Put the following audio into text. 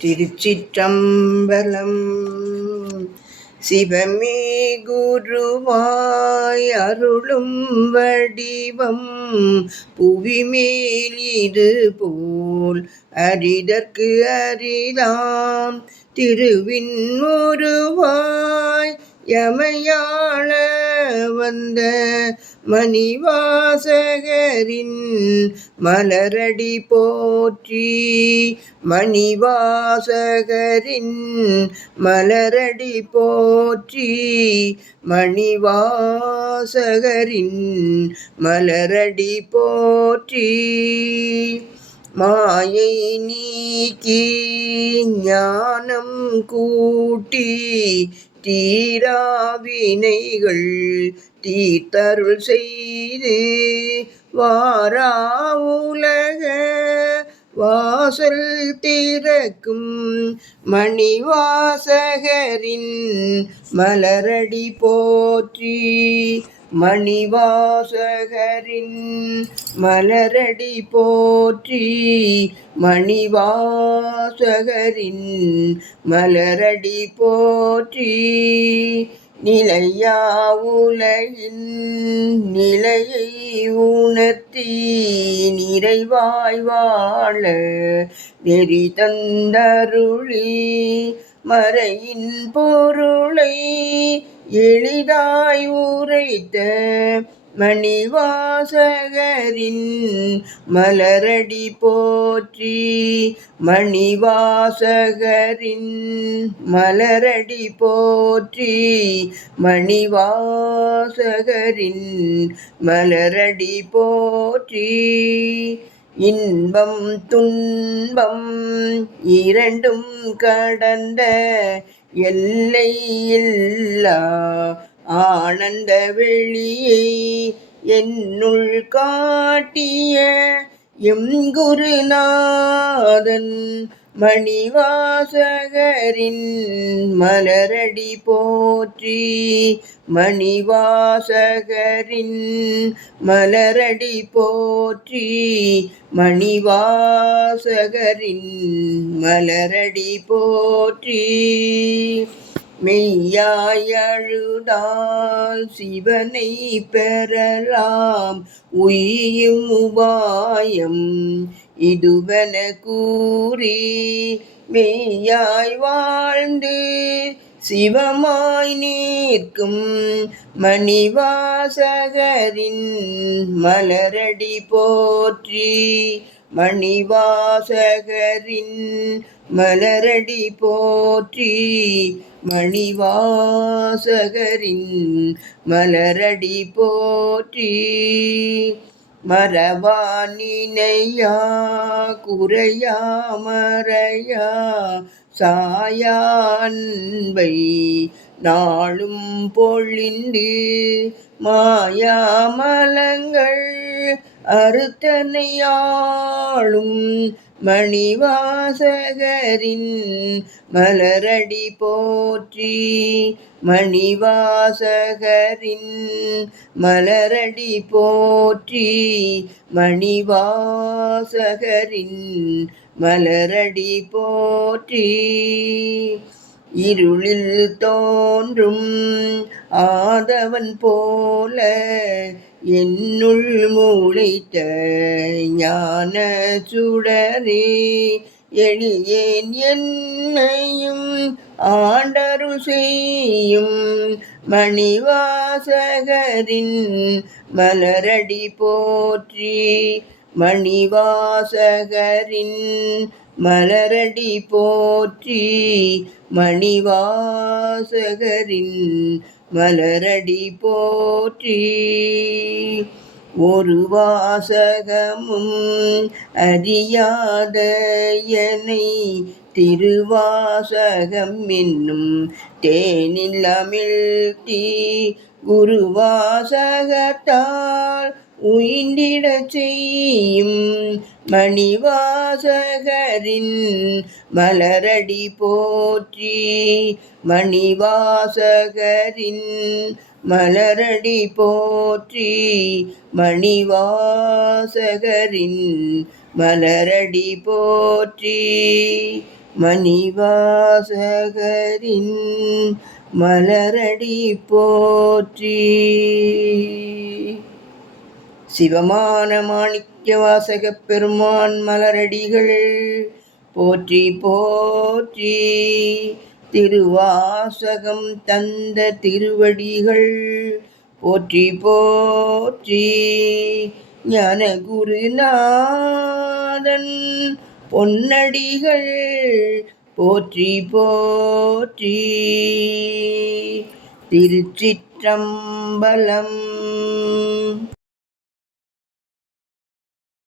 திருச்சிற்றம்பலம். சிவமே குருவாய் அருளும் வடிவம் புவிமேல் இது போல் அரிதற்கு அரிதாம் திருவின் ஒருவாய் யமையாள வந்த மணிவாசகரின் மலரடி போற்றி. மணிவாசகரின் மலரடி போற்றி. மணிவாசகரின் மலரடி போற்றி. மாயை நீக்கி ஞானம் கூட்டி தீராவினைகள் தீர்த்தருள் செய்து வாரா உலக வாசல் திறக்கும் மணிவாசகரின் மலரடி போற்றி. மணிவாசகரின் மலரடி போற்றி. மணிவாசகரின் மலரடி போற்றி. நிலையா உலகின் நிலையை உணர்த்தி நிறைவாய் வாழ நெறி தந்தருளி மறையின் பொருளை எளிதாய் உரைத்த மணிவாசகரின் மலரடி போற்றி. மணிவாசகரின் மலரடி போற்றி. மணிவாசகரின் மலரடி போற்றி. இன்பம் துன்பம் இரண்டும் கடந்த எல்லை இல்லா ஆனந்த வெளியை என்னுள் காட்டிய எம் குருநாதன் மணிவாசகரின் மலரடி போற்றி. மணிவாசகரின் மலரடி போற்றி. மணிவாசகரின் மலரடி போற்றி. மெய்யாய் அழுதால் சிவனை பெறலாம் உய்யும் உபாயம் இதுவென கூறி மெய்யாய் வாழ்ந்து சிவமாய் நிற்கும் மணிவாசகரின் மலரடி போற்றி. மணிவாசகரின் மலரடி போற்றி. மணிவாசகரின் மலரடி போற்றி. மறவா நினையா குறையா மறையா சாயா அன்பை நாளும் பொழிந்து மாயாமலங்கள் அறுத்தனையாளும் மணிவாசகரின் மலரடி போற்றி. மணிவாசகரின் மலரடி போற்றி. மணிவாசகரின் மலரடி போற்றி. இருளில் தோன்றும் ஆதவன் போல என்னுள் மூளைத்த ஞான சுடரே எளியேன் என்னையும் ஆண்டருள் செய்யும் மணிவாசகரின் மலரடி போற்றி. மணிவாசகரின் மலரடி போற்றி. மணிவாசகரின் மலரடி போற்றி. ஒரு வாசகமும் அறியாத என்னை திருவாசகம் என்னும் தேனில் அமிழ்த்தி குருவாசகத்தால் உயிண்டிடச் செய்யும் மணிவாசகரின் மலரடி போற்றி. மணிவாசகரின் மலரடி போற்றி. மணிவாசகரின் மலரடி போற்றி. மணிவாசகரின் மலரடி போற்றி. சிவமான மாணிக்க வாசகப் பெருமான் மலரடிகள் போற்றி போற்றி. திருவாசகம் தந்த திருவடிகள் போற்றி போற்றி. ஞான குருநாதன் பொன்னடிகள் போற்றி போற்றி. திருச்சிற்றம்பலம்.